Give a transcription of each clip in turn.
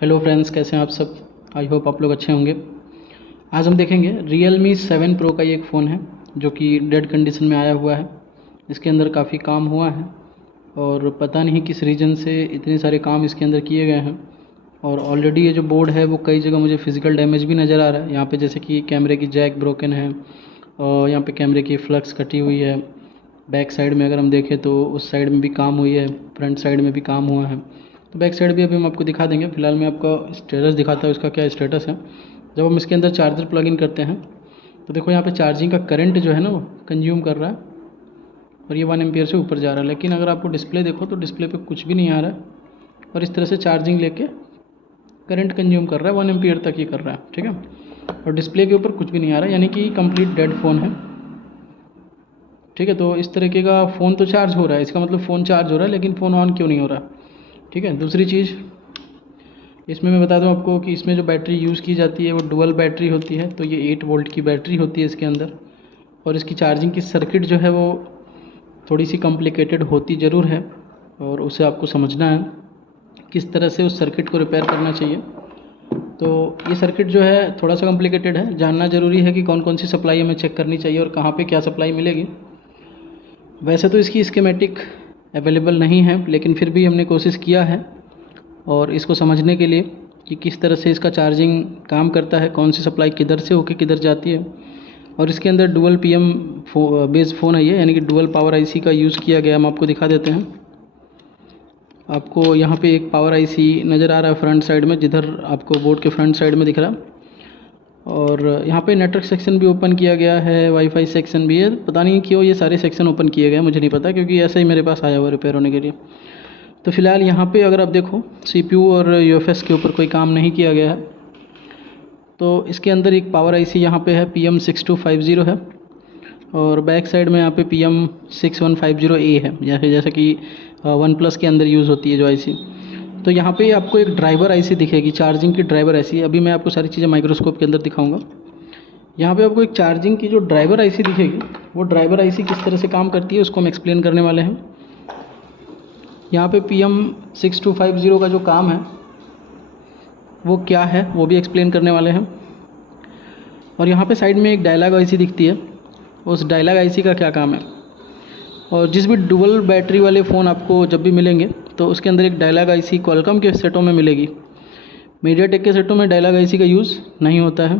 Hello friends, कैसे हैं आप सब। आई होप आप लोग अच्छे होंगे। आज हम देखेंगे Realme 7 Pro का ये एक फ़ोन है जो कि डेड कंडीशन में आया हुआ है। इसके अंदर काफ़ी काम हुआ है और पता नहीं किस रीज़न से इतने सारे काम इसके अंदर किए गए हैं। और ऑलरेडी ये जो बोर्ड है वो कई जगह मुझे फिज़िकल डैमेज भी नज़र आ रहा है। यहाँ पे जैसे कि कैमरे की जैक ब्रोकन है और यहाँ पे कैमरे की फ्लक्स कटी हुई है। बैक साइड में अगर हम देखें तो उस साइड में भी काम हुई है, फ्रंट साइड में भी काम हुआ है। तो बैक साइड भी अभी हम आपको दिखा देंगे। फिलहाल मैं आपका स्टेटस दिखाता हूँ, इसका क्या स्टेटस है। जब हम इसके अंदर चार्जर प्लग इन करते हैं तो देखो यहाँ पे चार्जिंग का करंट जो है ना वो कंज्यूम कर रहा है और ये 1 एम्पियर से ऊपर जा रहा है। लेकिन अगर आपको डिस्प्ले देखो तो डिस्प्ले पे कुछ भी नहीं आ रहा है और इस तरह से चार्जिंग लेके करंट कंज्यूम कर रहा है, 1 एम्पियर तक ही कर रहा है, ठीक है। और डिस्प्ले के ऊपर कुछ भी नहीं आ रहा है, यानी कि कंप्लीट डेड फ़ोन है, ठीक है। तो इस तरीके का फ़ोन तो चार्ज हो रहा है, इसका मतलब फ़ोन चार्ज हो रहा है, लेकिन फ़ोन ऑन क्यों नहीं हो रहा, ठीक है। दूसरी चीज़ इसमें मैं बता दूं आपको कि इसमें जो बैटरी यूज़ की जाती है वो डुअल बैटरी होती है। तो ये 8 वोल्ट की बैटरी होती है इसके अंदर। और इसकी चार्जिंग की सर्किट जो है वो थोड़ी सी कॉम्प्लिकेटेड होती ज़रूर है और उसे आपको समझना है किस तरह से उस सर्किट को रिपेयर करना चाहिए। तो ये सर्किट जो है थोड़ा सा कॉम्प्लिकेटेड है, जानना ज़रूरी है कि कौन कौन सी सप्लाई हमें चेक करनी चाहिए और कहाँ पे क्या सप्लाई मिलेगी। वैसे तो इसकी स्कीमेटिक अवेलेबल नहीं है, लेकिन फिर भी हमने कोशिश किया है और इसको समझने के लिए कि किस तरह से इसका चार्जिंग काम करता है, कौन सी सप्लाई किधर से होकर किधर जाती है। और इसके अंदर डुअल पीएम बेस फ़ोन है ये, यानी कि डुअल पावर आईसी का यूज़ किया गया। हम आपको दिखा देते हैं। आपको यहाँ पे एक पावर आईसी नज़र आ रहा है फ्रंट साइड में, जिधर आपको बोर्ड के फ्रंट साइड में दिख रहा है। और यहाँ पे नेटवर्क सेक्शन भी ओपन किया गया है, वाईफाई सेक्शन भी है। पता नहीं क्यों ये सारे सेक्शन ओपन किए गए, मुझे नहीं पता, क्योंकि ऐसा ही मेरे पास आया हुआ रिपेयर होने के लिए। तो फ़िलहाल यहाँ पे अगर आप देखो सीपीयू और यूएफएस के ऊपर कोई काम नहीं किया गया है। तो इसके अंदर एक पावर आईसी यहाँ पे है, PM6250 है। और बैक साइड में यहाँ पे PM6150A है, जैसे कि वन प्लस के अंदर यूज़ होती है जो आईसी। तो यहाँ पे आपको एक ड्राइवर आईसी दिखेगी, चार्जिंग की ड्राइवर आईसी। अभी मैं आपको सारी चीज़ें माइक्रोस्कोप के अंदर दिखाऊंगा। यहाँ पे आपको एक चार्जिंग की जो ड्राइवर आईसी दिखेगी, वो ड्राइवर आईसी किस तरह से काम करती है उसको हम एक्सप्लेन करने वाले हैं। यहाँ पे PM6250 का जो काम है वो क्या है वो भी एक्सप्लेन करने वाले हैं। और यहाँ पे साइड में एक डायलॉग आईसी दिखती है, उस डायलॉग आईसी का क्या काम है। और जिस भी डुअल बैटरी वाले फ़ोन आपको जब भी मिलेंगे तो उसके अंदर एक डायलॉग आईसी क्वालकॉम के सेटों में मिलेगी। मीडियाटेक के सेटों में डायलॉग आईसी का यूज़ नहीं होता है,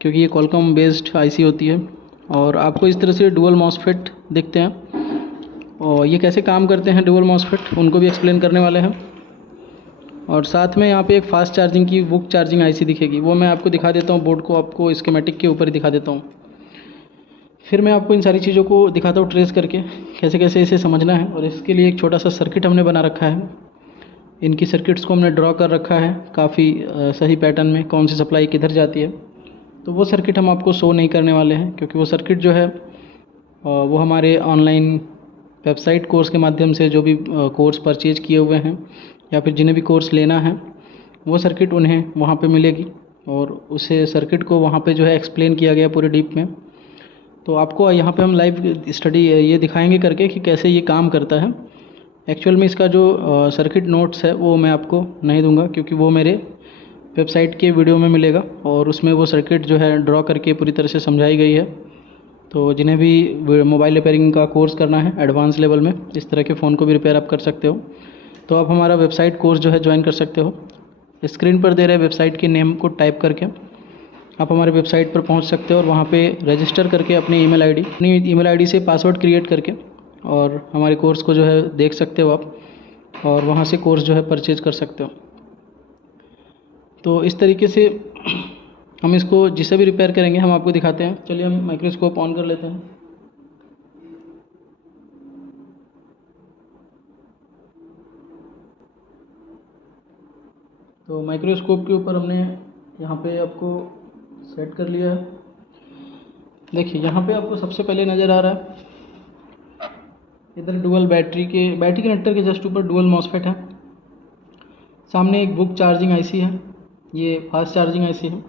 क्योंकि ये क्वालकॉम बेस्ड आईसी होती है। और आपको इस तरह से डुअल मॉसफेट दिखते हैं और ये कैसे काम करते हैं डुअल मॉसफेट, उनको भी एक्सप्लेन करने वाले हैं। और साथ में यहाँ पे एक फास्ट चार्जिंग की वुक चार्जिंग आईसी दिखेगी, वो मैं आपको दिखा देता हूँ बोर्ड को, आपको स्कीमेटिक के ऊपर ही दिखा देता हूँ। फिर मैं आपको इन सारी चीज़ों को दिखाता हूँ ट्रेस करके कैसे कैसे इसे समझना है। और इसके लिए एक छोटा सा सर्किट हमने बना रखा है, इनकी सर्किट्स को हमने ड्रॉ कर रखा है काफ़ी सही पैटर्न में, कौन सी सप्लाई किधर जाती है। तो वो सर्किट हम आपको शो नहीं करने वाले हैं, क्योंकि वो सर्किट जो है वो हमारे ऑनलाइन वेबसाइट कोर्स के माध्यम से जो भी कोर्स परचेज़ किए हुए हैं या फिर जिन्हें भी कोर्स लेना है, वो सर्किट उन्हें वहाँ पे मिलेगी और उसे सर्किट को वहाँ पे जो है एक्सप्लेन किया गया पूरे डीप में। तो आपको यहाँ पे हम लाइव स्टडी ये दिखाएंगे करके कि कैसे ये काम करता है। एक्चुअल में इसका जो सर्किट नोट्स है वो मैं आपको नहीं दूंगा, क्योंकि वो मेरे वेबसाइट के वीडियो में मिलेगा और उसमें वो सर्किट जो है ड्रॉ करके पूरी तरह से समझाई गई है। तो जिन्हें भी मोबाइल रिपेयरिंग का कोर्स करना है एडवांस लेवल में, इस तरह के फ़ोन को भी रिपेयर आप कर सकते हो, तो आप हमारा वेबसाइट कोर्स जो है ज्वाइन कर सकते हो। स्क्रीन पर दे रहे वेबसाइट के नेम को टाइप करके आप हमारे वेबसाइट पर पहुंच सकते हो और वहां पे रजिस्टर करके अपनी ईमेल आईडी से पासवर्ड क्रिएट करके और हमारे कोर्स को जो है देख सकते हो आप, और वहां से कोर्स जो है परचेज़ कर सकते हो। तो इस तरीके से हम इसको जिसे भी रिपेयर करेंगे हम आपको दिखाते हैं। चलिए हम माइक्रोस्कोप ऑन कर लेते हैं। तो माइक्रोस्कोप के ऊपर हमने यहाँ पे आपको सेट कर लिया है। देखिए यहाँ पे आपको सबसे पहले नज़र आ रहा है, इधर डुअल बैटरी कनेक्टर के जस्ट ऊपर डुअल मॉसफेट है। सामने एक बुक चार्जिंग आईसी है, ये फास्ट चार्जिंग आईसी है।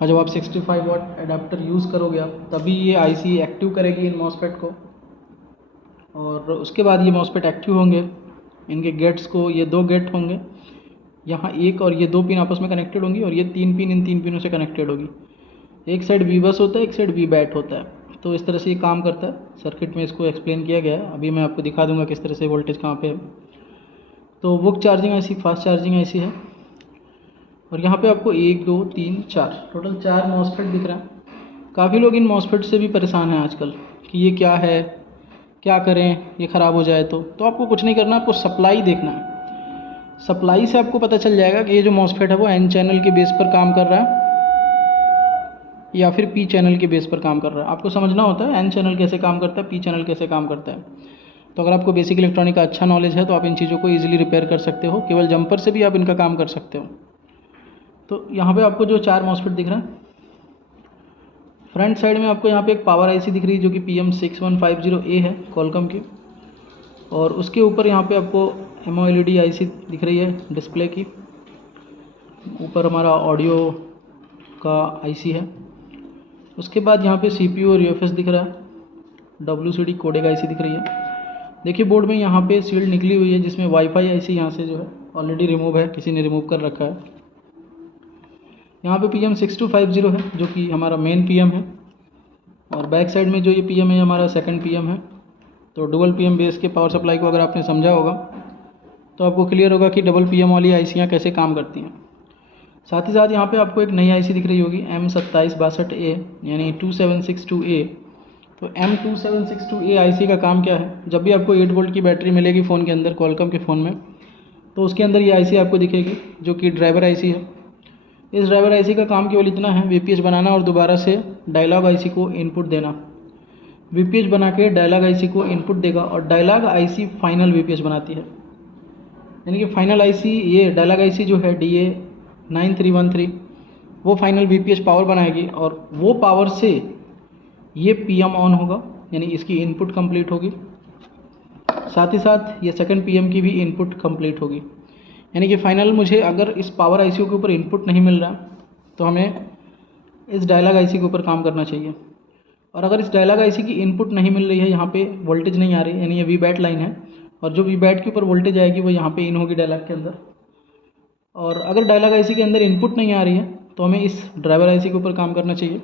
और जब आप 65 वाट एडाप्टर यूज़ करोगे आप, तभी ये आईसी एक्टिव करेगी इन मॉसफेट को। और उसके बाद ये मॉसफेट एक्टिव होंगे, इनके गेट्स को, ये 2 गेट होंगे, यहाँ एक और ये 2 पिन आपस में कनेक्टेड होंगी और ये 3 पिन इन 3 पिनों से कनेक्टेड होगी। एक साइड वी बस होता है, एक साइड वी बैट होता है। तो इस तरह से ये काम करता है। सर्किट में इसको एक्सप्लेन किया गया है। अभी मैं आपको दिखा दूंगा किस तरह से वोल्टेज कहाँ पे है। तो वो चार्जिंग ऐसी फास्ट चार्जिंग ऐसी है। और यहाँ पे आपको 1 2 3 4 टोटल 4 मॉसफेट दिख रहा है। काफ़ी लोग इन मॉसफेट से भी परेशान हैं आजकल कि ये क्या है, क्या करें, ये ख़राब हो जाए तो आपको कुछ नहीं करना, आपको सप्लाई देखना है। सप्लाई से आपको पता चल जाएगा कि ये जो मॉसफेट है वो एन चैनल के बेस पर काम कर रहा है या फिर पी चैनल के बेस पर काम कर रहा है। आपको समझना होता है एन चैनल कैसे काम करता है, पी चैनल कैसे काम करता है। तो अगर आपको बेसिक इलेक्ट्रॉनिक का अच्छा नॉलेज है तो आप इन चीज़ों को ईजिली रिपेयर कर सकते हो। केवल जंपर से भी आप इनका काम कर सकते हो। तो यहाँ पे आपको जो 4 मॉसफेट दिख रहा है, फ्रंट साइड में आपको यहाँ पे एक पावर आईसी दिख रही है जो कि PM6150A है कॉलकॉम की। और उसके ऊपर यहाँ पे आपको MOLED आईसी दिख रही है डिस्प्ले की। ऊपर हमारा ऑडियो का आईसी है। उसके बाद यहाँ पे CPU और UFS दिख रहा है। WCD कोडेक आईसी दिख रही है। देखिए बोर्ड में यहाँ पे सील्ड निकली हुई है जिसमें वाईफाई आईसी यहाँ से जो है ऑलरेडी रिमूव है, किसी ने रिमूव कर रखा है। यहाँ पे PM6250 है जो कि हमारा मेन PM है। और बैक साइड में जो ये PM है हमारा सेकंड PM है। तो डुअल PM बेस के पावर सप्लाई को अगर आपने समझा होगा तो आपको क्लियर होगा कि डबल PM वाली आईसियाँ कैसे काम करती हैं। साथ ही साथ यहाँ पे आपको एक नई आईसी दिख रही होगी M2762A यानी 2762A। तो M2762A आईसी का काम क्या है, जब भी आपको 8 वोल्ट की बैटरी मिलेगी फ़ोन के अंदर, कॉलकॉम के फ़ोन में, तो उसके अंदर ये आईसी आपको दिखेगी जो कि ड्राइवर आईसी है। इस ड्राइवर आईसी का काम केवल इतना है, VPH बनाना और दोबारा से डायलॉग आईसी को इनपुट देना। VPH बना के डायलॉग आईसी को इनपुट देगा और डायलॉग आईसी फाइनल VPH बनाती है। यानी कि फाइनल आईसी, ये डायलॉग आईसी जो है DA9313, वो फाइनल VPH पावर बनाएगी और वो पावर से ये PM ऑन होगा, यानी इसकी इनपुट कंप्लीट होगी। साथ ही साथ ये सेकंड PM की भी इनपुट कंप्लीट होगी। यानी कि फाइनल मुझे अगर इस पावर आईसी के ऊपर इनपुट नहीं मिल रहा तो हमें इस डायलॉग आईसी के ऊपर काम करना चाहिए। और अगर इस डायलॉग आईसी की इनपुट नहीं मिल रही है, यहाँ पे वोल्टेज नहीं आ रही, यानी ये VBAT लाइन है और जो VBAT के ऊपर वोल्टेज आएगी वो यहाँ पे इन होगी डायलॉग के अंदर। और अगर डायलॉग आईसी के अंदर इनपुट नहीं आ रही है तो हमें इस ड्राइवर आईसी के ऊपर काम करना चाहिए।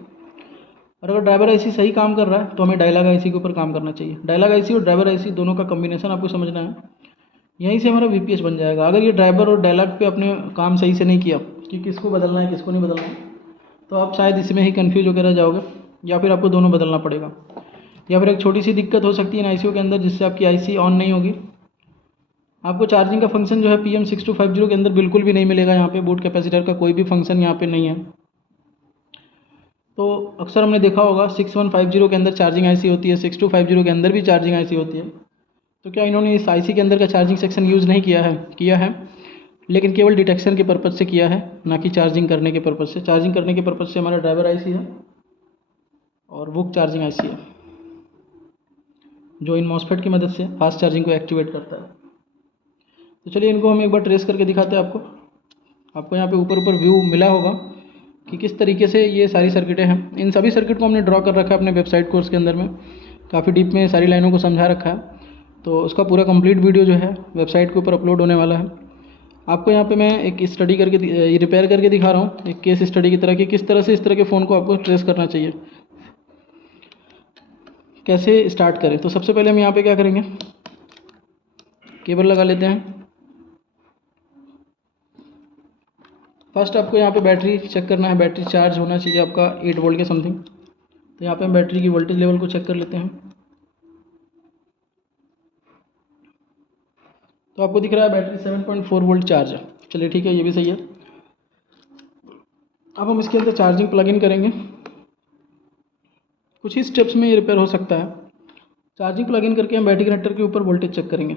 और अगर ड्राइवर आईसी सही काम कर रहा है तो हमें डायलॉग आईसी के ऊपर काम करना चाहिए। डायलॉग आईसी और ड्राइवर आईसी दोनों का कॉम्बिनेशन आपको समझना है, यहीं से हमारा VPH बन जाएगा। अगर ये ड्राइवर और डायलॉग पे अपने काम सही से नहीं किया कि किसको बदलना है किसको नहीं बदलना है, तो आप शायद इसमें ही कन्फ्यूज होकर रह जाओगे, या फिर आपको दोनों बदलना पड़ेगा। या फिर एक छोटी सी दिक्कत हो सकती है इन आईसीओ के अंदर जिससे आपकी आईसी ऑन नहीं होगी। आपको चार्जिंग का फंक्शन जो है PM6250 के अंदर बिल्कुल भी नहीं मिलेगा। यहाँ पे बूट कैपेसिटर का कोई भी फंक्शन यहाँ पे नहीं है। तो अक्सर हमने देखा होगा 6150 के अंदर चार्जिंग आईसी होती है, 6250 के अंदर भी चार्जिंग आईसी होती है। तो क्या इन्होंने इस आईसी के अंदर का चार्जिंग सेक्शन यूज़ नहीं किया है, लेकिन केवल डिटेक्शन के पर्पज़ से किया है, ना कि चार्जिंग करने के पर्पज़ से। चार्जिंग करने के पर्पज़ से हमारा ड्राइवर आईसी है और वो चार्जिंग आईसी है जो इन मॉसफेट की मदद से फास्ट चार्जिंग को एक्टिवेट करता है। तो चलिए इनको हम एक बार ट्रेस करके दिखाते हैं आपको यहाँ पे ऊपर व्यू मिला होगा कि किस तरीके से ये सारी सर्किटें हैं। इन सभी सर्किट को हमने ड्रॉ कर रखा है अपने वेबसाइट कोर्स के अंदर में, काफ़ी डीप में सारी लाइनों को समझा रखा है। तो उसका पूरा कंप्लीट वीडियो जो है वेबसाइट के ऊपर अपलोड होने वाला है। आपको यहाँ पे मैं एक स्टडी करके रिपेयर करके दिखा रहा हूँ, एक केस स्टडी की तरह कि किस तरह से इस तरह के फ़ोन को आपको ट्रेस करना चाहिए, कैसे स्टार्ट करें। तो सबसे पहले हम यहाँ पे क्या करेंगे, केबल लगा लेते हैं। फर्स्ट आपको यहाँ पे बैटरी चेक करना है, बैटरी चार्ज होना चाहिए आपका 8 वोल्ट के समथिंग। तो यहाँ पे हम बैटरी की वोल्टेज लेवल को चेक कर लेते हैं। तो आपको दिख रहा है बैटरी 7.4 वोल्ट चार्ज है। चलिए ठीक है, ये भी सही है। अब हम इसके अंदर चार्जिंग प्लग इन करेंगे। कुछ ही स्टेप्स में ये रिपेयर हो सकता है। चार्जिंग प्लग इन करके हम बैटरी कनेक्टर के ऊपर वोल्टेज चेक करेंगे।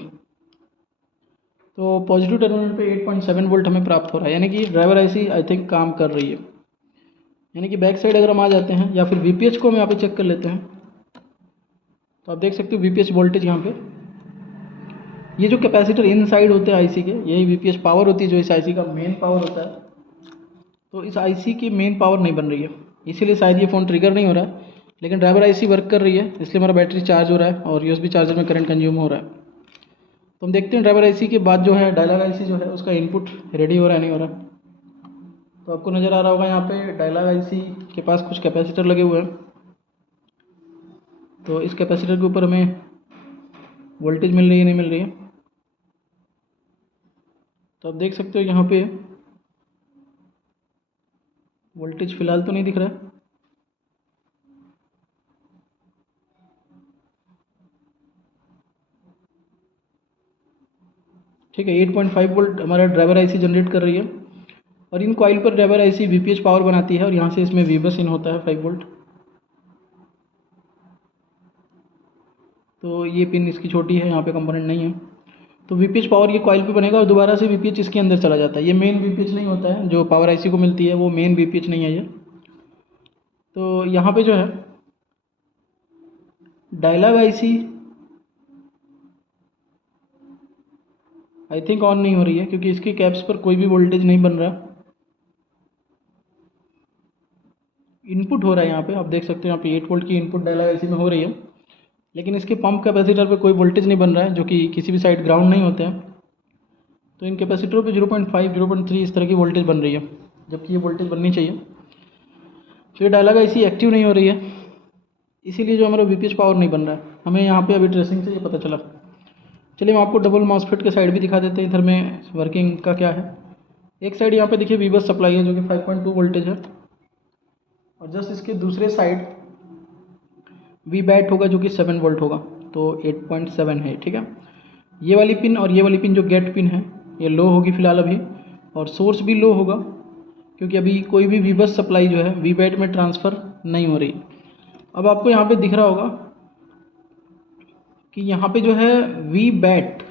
तो पॉजिटिव टर्मिनल पे 8.7 वोल्ट हमें प्राप्त हो रहा है, यानी कि ड्राइवर आईसी आई थिंक काम कर रही है। यानी कि बैक साइड अगर हम आ जाते हैं या फिर VPH को हम यहाँ पे चेक कर लेते हैं, तो आप देख सकते हो VPH वोल्टेज यहाँ पे, ये जो कैपेसिटर इन साइड होते हैं आईसी के, यही VPH पावर होती है जो इस आईसी का मेन पावर होता है। तो इस आईसी की मेन पावर नहीं बन रही है, इसीलिए शायद ये फ़ोन ट्रिगर नहीं हो रहा है। लेकिन ड्राइवर आईसी वर्क कर रही है, इसलिए हमारा बैटरी चार्ज हो रहा है और USB चार्जर में करंट कंज्यूम हो रहा है। तो हम देखते हैं ड्राइवर आईसी के बाद जो है डायलॉग आईसी जो है उसका इनपुट रेडी हो रहा है नहीं हो रहा। तो आपको नज़र आ रहा होगा यहाँ पे डायलॉग आईसी के पास कुछ कैपेसिटर लगे हुए हैं। तो इस कैपेसिटर के ऊपर हमें वोल्टेज मिल रही है नहीं मिल रही है। तो आप देख सकते हो यहाँ पे वोल्टेज फ़िलहाल तो नहीं दिख रहा है। ठीक है, 8.5 वोल्ट हमारा ड्राइवर आईसी जनरेट कर रही है और इन कॉइल पर ड्राइवर आईसी वीपीएच पावर बनाती है और यहाँ से इसमें वीबस इन होता है 5 वोल्ट। तो ये पिन इसकी छोटी है, यहाँ पे कंपोनेंट नहीं है। तो वीपीएच पावर ये कॉइल पे बनेगा और दोबारा से वीपीएच इसके अंदर चला जाता है। ये मेन वीपीएच नहीं होता है, जो पावर आईसी को मिलती है वो मेन वीपीएच नहीं है ये। तो यहाँ पे जो है dialogue I see I think on नहीं हो रही है क्योंकि इसकी कैप्स पर कोई भी वोल्टेज नहीं बन रहा। इनपुट हो रहा है यहाँ पे, आप देख सकते हो यहाँ पे 8 वोल्ट की इनपुट डायलॉग आईसी में हो रही है, लेकिन इसके पंप कैपेसिटर पे कोई वोल्टेज नहीं बन रहा है, जो कि किसी भी साइड ग्राउंड नहीं होते हैं। तो इन कैपेसिटरों पे 0.5 0.3 इस तरह की वोल्टेज बन रही है, जबकि ये वोल्टेज बननी चाहिए। तो ये डायलॉग आईसी एक्टिव नहीं हो रही है, इसीलिए जो हमारा वीपीएच पावर नहीं बन रहा है। हमें यहाँ पे अभी ट्रेसिंग से ये पता चला। चलिए हम आपको डबल मॉसफेट के साइड भी दिखा देते हैं, इधर में वर्किंग का क्या है। एक साइड यहाँ पे देखिए वीबस सप्लाई है जो कि 5.2 वोल्टेज है, और जस्ट इसके दूसरे साइड वी बैट होगा जो कि 7 वोल्ट होगा, तो 8.7 है। ठीक है, ये वाली पिन और ये वाली पिन जो गेट पिन है ये लो होगी फ़िलहाल अभी, और सोर्स भी लो होगा क्योंकि अभी कोई भी वीबस सप्लाई जो है वी बैट में ट्रांसफ़र नहीं हो रही। अब आपको यहाँ पे दिख रहा होगा कि यहाँ पे जो है वी बैट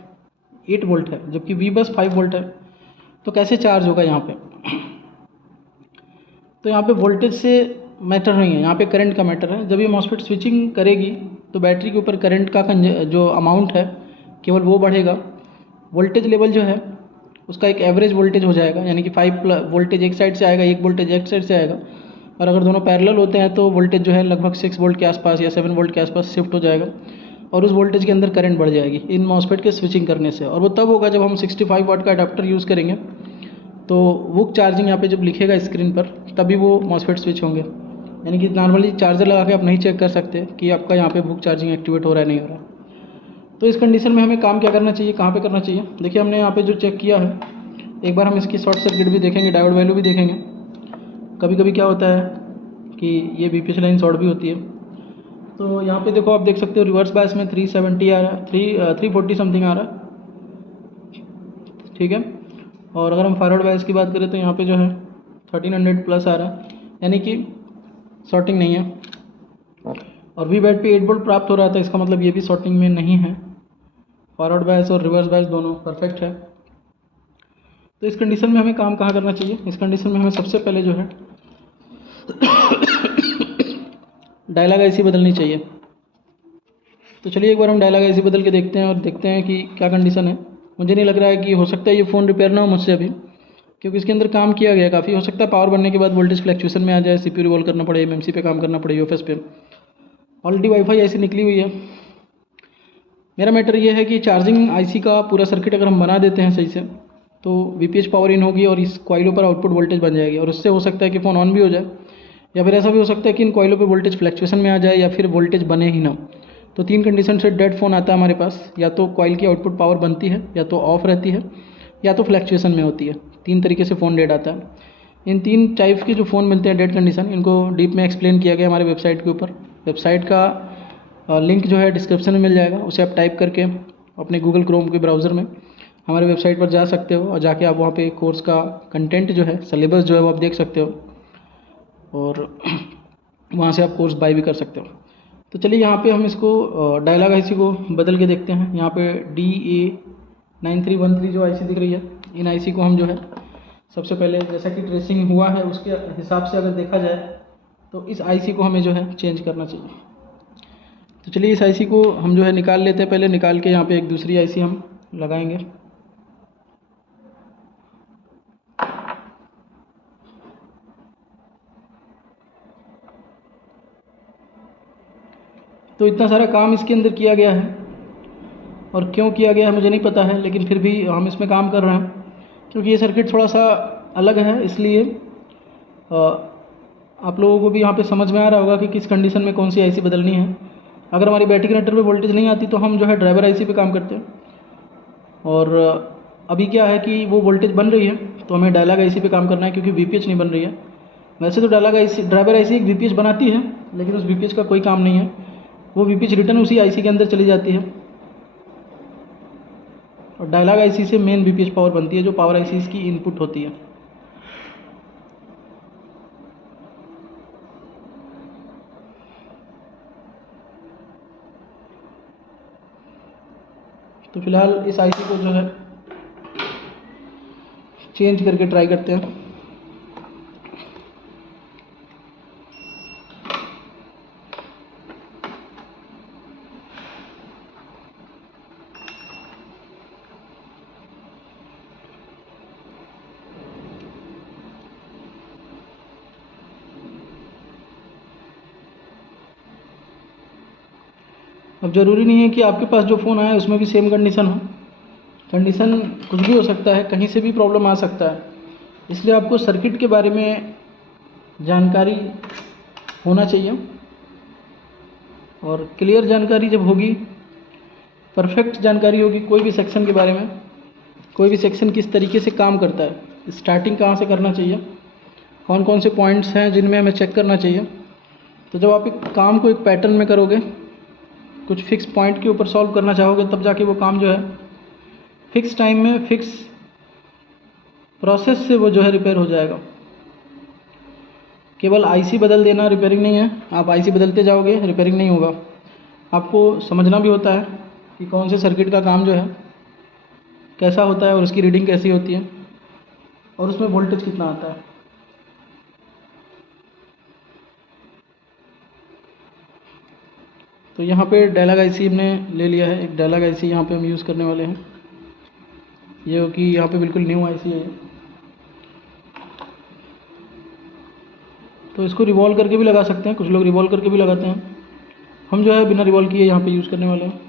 8 वोल्ट है जबकि वी बस 5 वोल्ट है। तो कैसे चार्ज होगा यहाँ पे? तो यहाँ पे वोल्टेज से मैटर नहीं है, यहाँ पे करंट का मैटर है। जब ये मॉसफेट स्विचिंग करेगी तो बैटरी के ऊपर करंट का जो अमाउंट है केवल वो बढ़ेगा। वोल्टेज लेवल जो है उसका एक एवरेज वोल्टेज हो जाएगा, यानी कि 5 वोल्टेज एक साइड से आएगा, एक वोल्टेज एक साइड से आएगा, और अगर दोनों पैरेलल होते हैं तो वोल्टेज जो है लगभग 6 वोल्ट के आसपास या 7 वोल्ट के आसपास शिफ्ट हो जाएगा और उस वोल्टेज के अंदर करंट बढ़ जाएगी इन मॉसफेट के स्विचिंग करने से। और वो तब होगा जब हम 65 वाट का अडाप्टर यूज़ करेंगे। तो वुक चार्जिंग यहाँ पे जब लिखेगा स्क्रीन पर तभी वो मॉसफेट स्विच होंगे, यानी कि नॉर्मली चार्जर लगा के आप नहीं चेक कर सकते कि आपका यहाँ पे वुक चार्जिंग एक्टिवेट हो रहा है नहीं हो रहा। तो इस कंडीशन में हमें काम क्या करना चाहिए, कहाँ पे करना चाहिए? देखिए हमने यहाँ पे जो चेक किया है, एक बार हम इसकी शॉर्ट सर्किट भी देखेंगे, डायोड वैल्यू भी देखेंगे। कभी कभी क्या होता है कि ये वीपीएच लाइन शॉर्ट भी होती है। तो यहाँ पे देखो, आप देख सकते हो रिवर्स बायस में 370 आ रहा है, 340 समथिंग आ रहा है। ठीक है, और अगर हम फॉरवर्ड बायस की बात करें तो यहाँ पे जो है 1300 प्लस आ रहा है, यानी कि शॉर्टिंग नहीं है। और वी बैट पे 8 वोल्ट प्राप्त हो रहा था, इसका मतलब ये भी शॉर्टिंग में नहीं है। फॉरवर्ड बायस और रिवर्स बायस दोनों परफेक्ट है। तो इस कंडीशन में हमें काम कहाँ करना चाहिए? इस कंडीशन में हमें सबसे पहले जो है डायलॉग आईसी बदलनी चाहिए। तो चलिए एक बार हम डायलॉग आईसी बदल के देखते हैं और देखते हैं कि क्या कंडीशन है। मुझे नहीं लग रहा है कि हो सकता है ये फ़ोन रिपेयर ना हो मुझसे अभी, क्योंकि इसके अंदर काम किया गया काफ़ी। हो सकता है पावर बनने के बाद वोल्टेज फ्लैक्चुएशन में आ जाए, सीपीयू रिवॉल्व करना पड़े, एमएमसी पे काम करना पड़े, यूएफएस पे। ऑलरेडी वाईफाई ऐसी निकली हुई है। मेरा मैटर ये है कि चार्जिंग आईसी का पूरा सर्किट अगर हम बना देते हैं सही से तो वीपीएच पावर इन होगी और इस कॉइलों पर आउटपुट वोल्टेज बन जाएगी, और उससे हो सकता है कि फ़ोन ऑन भी हो जाए, या फिर ऐसा भी हो सकता है कि इन कॉइलों पे वोल्टेज फ्लैक्चुएशन में आ जाए या फिर वोल्टेज बने ही ना। तो 3 कंडीशन से डेड फ़ोन आता है हमारे पास, या तो कॉइल की आउटपुट पावर बनती है, या तो ऑफ रहती है, या तो फ्लैक्चुएशन में होती है। 3 तरीके से फ़ोन डेड आता है। इन 3 टाइप के जो फ़ोन मिलते हैं डेड कंडीशन, इनको डीप में एक्सप्लेन किया गया हमारे वेबसाइट के ऊपर। वेबसाइट का लिंक जो है डिस्क्रिप्शन में मिल जाएगा, उसे आप टाइप करके अपने गूगल क्रोम के ब्राउज़र में हमारे वेबसाइट पर जा सकते हो, और जाके आप वहाँ पे कोर्स का कंटेंट जो है, सिलेबस जो है वो आप देख सकते हो, और वहाँ से आप कोर्स बाय भी कर सकते हो। तो चलिए यहाँ पे हम इसको डायलॉग आईसी को बदल के देखते हैं। यहाँ पे DA9313 जो आईसी दिख रही है, इन आईसी को हम जो है सबसे पहले, जैसा कि ट्रेसिंग हुआ है उसके हिसाब से अगर देखा जाए तो इस आईसी को हमें जो है चेंज करना चाहिए। तो चलिए इस आईसी को हम जो है निकाल लेते हैं। पहले निकाल के यहाँ पे एक दूसरी आईसी हम लगाएंगे। तो इतना सारा काम इसके अंदर किया गया है, और क्यों किया गया है मुझे नहीं पता है, लेकिन फिर भी हम इसमें काम कर रहे हैं क्योंकि ये सर्किट थोड़ा सा अलग है, इसलिए आप लोगों को भी यहाँ पे समझ में आ रहा होगा कि किस कंडीशन में कौन सी आईसी बदलनी है। अगर हमारी बैटरी कनेक्टर पे वोल्टेज नहीं आती तो हम जो है ड्राइवर आईसी पे काम करते हैं, और अभी क्या है कि वो वोल्टेज बन रही है तो हमें डायलॉग आईसी पे काम करना है क्योंकि वीपीएच नहीं बन रही है। वैसे तो डायलॉग आईसी ड्राइवर आईसी एक वीपीएच बनाती है, लेकिन उस वीपीएच का कोई काम नहीं है, वो वीपीएच रिटर्न उसी आईसी के अंदर चली जाती है और डायलॉग आईसी से मेन वीपीएच पावर बनती है जो पावर आईसी की इनपुट होती है। तो फिलहाल इस आईसी को जो है चेंज करके ट्राई करते हैं। अब ज़रूरी नहीं है कि आपके पास जो फ़ोन आया उसमें भी सेम कंडीशन हो, कंडीशन कुछ भी हो सकता है, कहीं से भी प्रॉब्लम आ सकता है, इसलिए आपको सर्किट के बारे में जानकारी होना चाहिए। और क्लियर जानकारी जब होगी, परफेक्ट जानकारी होगी कोई भी सेक्शन के बारे में, कोई भी सेक्शन किस तरीके से काम करता है, स्टार्टिंग कहाँ से करना चाहिए, कौन कौन से पॉइंट्स हैं जिनमें हमें चेक करना चाहिए, तो जब आप एक काम को एक पैटर्न में करोगे, कुछ फिक्स पॉइंट के ऊपर सॉल्व करना चाहोगे, तब जाके वो काम जो है फिक्स टाइम में फिक्स प्रोसेस से वो जो है रिपेयर हो जाएगा। केवल आईसी बदल देना रिपेयरिंग नहीं है, आप आईसी बदलते जाओगे रिपेयरिंग नहीं होगा। आपको समझना भी होता है कि कौन से सर्किट का काम जो है कैसा होता है और उसकी रीडिंग कैसी होती है और उसमें वोल्टेज कितना आता है। तो यहाँ पे डायलॉग आईसी हमने ले लिया है, एक डायलॉग आईसी यहाँ पे हम यूज़ करने वाले हैं, ये कि यहाँ पे बिल्कुल न्यू आईसी है। तो इसको रिवॉल्व करके भी लगा सकते हैं, कुछ लोग रिवॉल्व करके भी लगाते हैं, हम जो है बिना रिवॉल्व किए यहाँ पे यूज़ करने वाले हैं।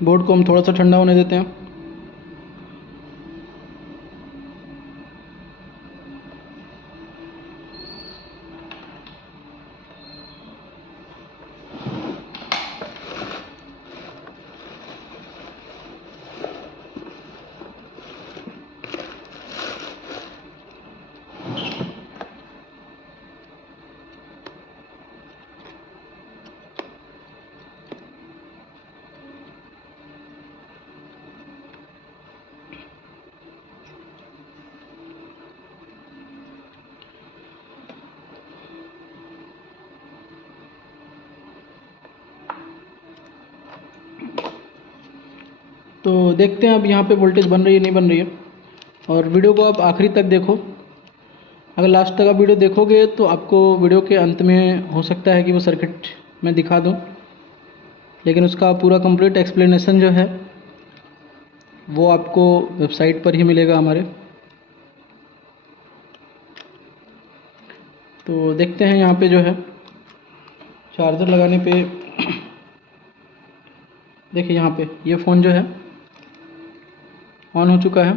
बोर्ड को हम थोड़ा सा ठंडा होने देते हैं। तो देखते हैं अब यहाँ पे वोल्टेज बन रही है नहीं बन रही है। और वीडियो को आप आखिरी तक देखो। अगर लास्ट तक आप वीडियो देखोगे तो आपको वीडियो के अंत में हो सकता है कि वो सर्किट मैं दिखा दूँ, लेकिन उसका पूरा कंप्लीट एक्सप्लेनेशन जो है वो आपको वेबसाइट पर ही मिलेगा हमारे। तो देखते हैं यहाँ पे जो है चार्जर लगाने पे देखिए यहाँ पे ये फ़ोन जो है ऑन हो चुका है।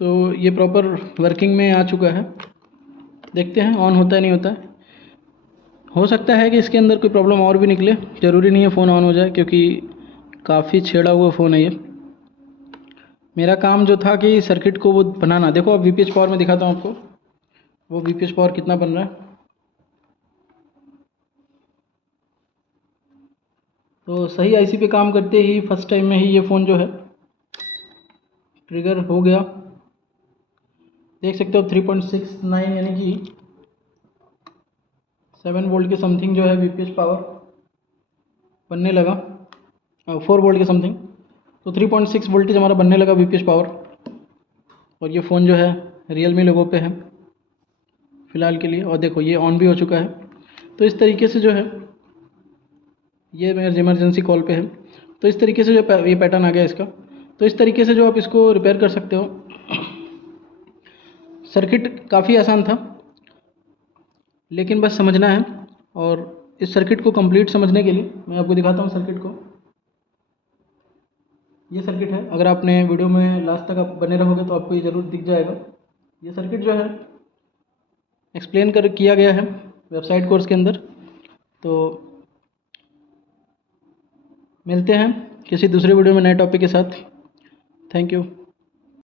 तो ये प्रॉपर वर्किंग में आ चुका है। देखते हैं ऑन होता है नहीं होता है। हो सकता है कि इसके अंदर कोई प्रॉब्लम और भी निकले, ज़रूरी नहीं है फ़ोन ऑन हो जाए, क्योंकि काफ़ी छेड़ा हुआ फ़ोन है ये। मेरा काम जो था कि सर्किट को वो बनाना, देखो अब वीपीएच पावर में दिखाता हूँ आपको, वो वीपीएच पावर कितना बन रहा है। तो सही आईसी पे काम करते ही फर्स्ट टाइम में ही ये फ़ोन जो है ट्रिगर हो गया। देख सकते हो 3.69 यानी कि 7 वोल्ट के समथिंग जो है वीपीएच पावर बनने लगा, 4 वोल्ट के समथिंग। तो 3.6 वोल्टेज हमारा बनने लगा वीपीएच पावर। और ये फ़ोन जो है रियलमी लोगों पे है फ़िलहाल के लिए। और देखो ये ऑन भी हो चुका है। तो इस तरीके से जो है ये मेरे इमरजेंसी कॉल पे है। तो इस तरीके से जो ये पैटर्न आ गया इसका। तो इस तरीके से जो आप इसको रिपेयर कर सकते हो। सर्किट काफ़ी आसान था, लेकिन बस समझना है। और इस सर्किट को कंप्लीट समझने के लिए मैं आपको दिखाता हूँ सर्किट को। ये सर्किट है, अगर आपने वीडियो में लास्ट तक आप बने रहोगे तो आपको ये ज़रूर दिख जाएगा। ये सर्किट जो है एक्सप्लेन कर किया गया है वेबसाइट कोर्स के अंदर। तो मिलते हैं किसी दूसरे वीडियो में नए टॉपिक के साथ। Thank you.